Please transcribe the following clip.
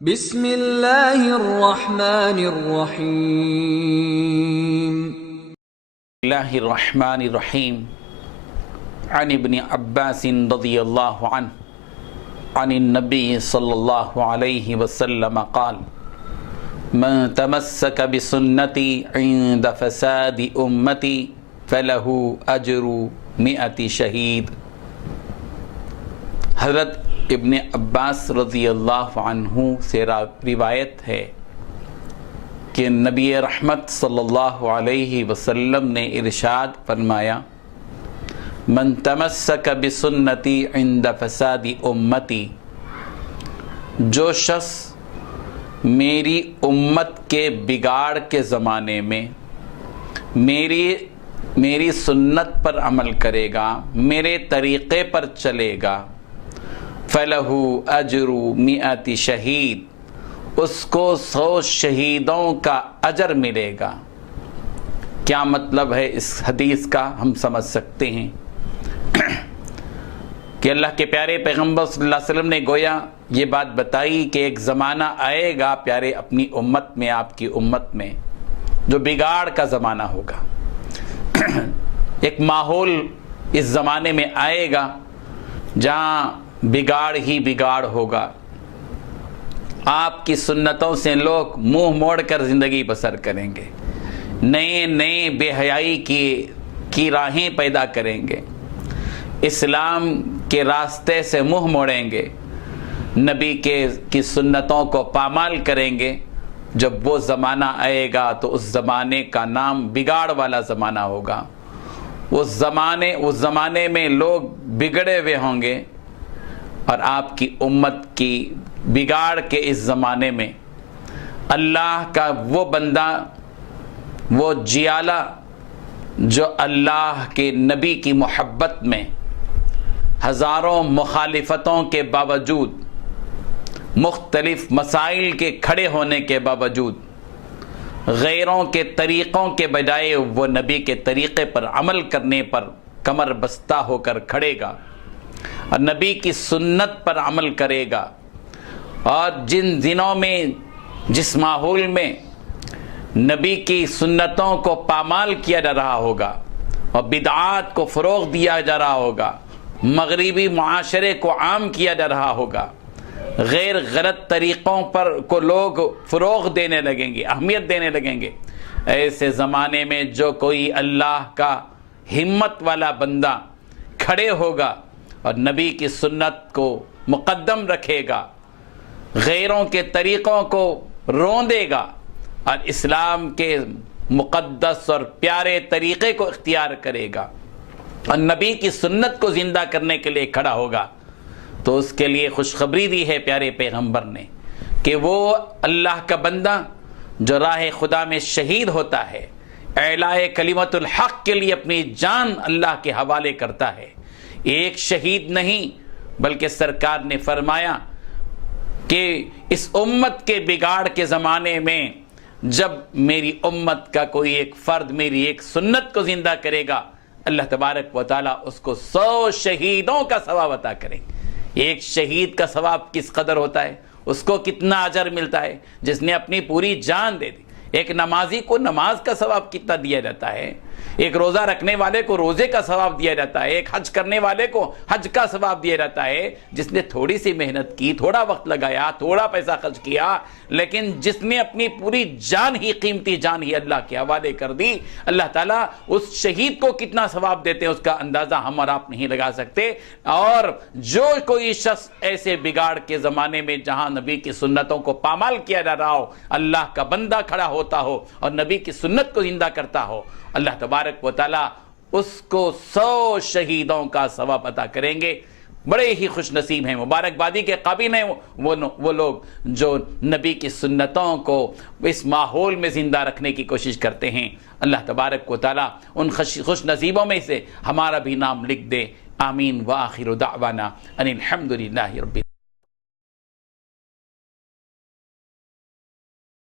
بسم اللہ الرحمن الرحیم اللہ الرحمن الرحیم عن ابن عباس رضی اللہ عنہ عن النبی صلی اللہ علیہ وسلم قال من تمسک بسنتی عند فساد امتی فلہ اجر 100 شہید۔ حضرت ابن عباس رضی اللہ عنہ سے روایت ہے کہ نبی رحمت صلی اللہ علیہ وسلم نے ارشاد فرمایا، من تمسک بسنتی عند فساد امتی، جو شخص میری امت کے بگاڑ کے زمانے میں میری سنت پر عمل کرے گا، میرے طریقے پر چلے گا، فَلَهُ أَجْرُ 100 شہید، اس کو 100 شہیدوں کا اجر ملے گا۔ کیا مطلب ہے اس حدیث کا؟ ہم سمجھ سکتے ہیں کہ اللہ کے پیارے پیغمبر صلی اللہ علیہ وسلم نے گویا یہ بات بتائی کہ ایک زمانہ آئے گا پیارے اپنی امت میں، آپ کی امت میں، جو بگاڑ کا زمانہ ہوگا۔ ایک ماحول اس زمانے میں آئے گا جہاں بگاڑ ہی بگاڑ ہوگا، آپ کی سنتوں سے لوگ منہ موڑ کر زندگی بسر کریں گے، نئے بے حیائی کی راہیں پیدا کریں گے، اسلام کے راستے سے منہ موڑیں گے، نبی کی سنتوں کو پامال کریں گے۔ جب وہ زمانہ آئے گا تو اس زمانے کا نام بگاڑ والا زمانہ ہوگا۔ اس زمانے میں لوگ بگڑے ہوئے ہوں گے، اور آپ کی امت کی بگاڑ کے اس زمانے میں اللہ کا وہ بندہ، وہ جیالہ جو اللہ کے نبی کی محبت میں ہزاروں مخالفتوں کے باوجود، مختلف مسائل کے کھڑے ہونے کے باوجود، غیروں کے طریقوں کے بجائے وہ نبی کے طریقے پر عمل کرنے پر کمر بستہ ہو کر کھڑے گا اور نبی کی سنت پر عمل کرے گا، اور جن دنوں میں، جس ماحول میں نبی کی سنتوں کو پامال کیا جا رہا ہوگا اور بدعات کو فروغ دیا جا رہا ہوگا، مغربی معاشرے کو عام کیا جا رہا ہوگا، غیر غلط طریقوں پر کو لوگ فروغ دینے لگیں گے، اہمیت دینے لگیں گے، ایسے زمانے میں جو کوئی اللہ کا ہمت والا بندہ کھڑے ہوگا اور نبی کی سنت کو مقدم رکھے گا، غیروں کے طریقوں کو روندے گا اور اسلام کے مقدس اور پیارے طریقے کو اختیار کرے گا اور نبی کی سنت کو زندہ کرنے کے لیے کھڑا ہوگا، تو اس کے لیے خوشخبری دی ہے پیارے پیغمبر نے کہ وہ اللہ کا بندہ جو راہ خدا میں شہید ہوتا ہے، اعلاء کلمت الحق کے لیے اپنی جان اللہ کے حوالے کرتا ہے، ایک شہید نہیں بلکہ سرکار نے فرمایا کہ اس امت کے بگاڑ کے زمانے میں جب میری امت کا کوئی ایک فرد میری ایک سنت کو زندہ کرے گا، اللہ تبارک و تعالیٰ اس کو 100 شہیدوں کا ثواب عطا کریں۔ ایک شہید کا ثواب کس قدر ہوتا ہے، اس کو کتنا اجر ملتا ہے، جس نے اپنی پوری جان دے دی۔ ایک نمازی کو نماز کا ثواب کتنا دیا جاتا ہے، ایک روزہ رکھنے والے کو روزے کا ثواب دیا جاتا ہے، ایک حج کرنے والے کو حج کا ثواب دیا جاتا ہے، جس نے تھوڑی سی محنت کی، تھوڑا وقت لگایا، تھوڑا پیسہ خرچ کیا، لیکن جس نے اپنی پوری جان ہی، قیمتی جان ہی اللہ کے حوالے کر دی، اللہ تعالیٰ اس شہید کو کتنا ثواب دیتے ہیں اس کا اندازہ ہم اور آپ نہیں لگا سکتے۔ اور جو کوئی شخص ایسے بگاڑ کے زمانے میں جہاں نبی کی سنتوں کو پامال کیا جا رہا ہو، اللہ کا بندہ کھڑا ہوتا ہو اور نبی کی سنت کو زندہ کرتا ہو، اللہ تبارک و تعالیٰ اس کو 100 شہیدوں کا ثواب عطا کریں گے۔ بڑے ہی خوش نصیب ہیں، مبارکبادی کے قابل ہیں وہ لوگ جو نبی کی سنتوں کو اس ماحول میں زندہ رکھنے کی کوشش کرتے ہیں۔ اللہ تبارک و تعالیٰ ان خوش نصیبوں میں سے ہمارا بھی نام لکھ دے۔ آمین۔ وآخر دعوانا ان الحمدللہ رب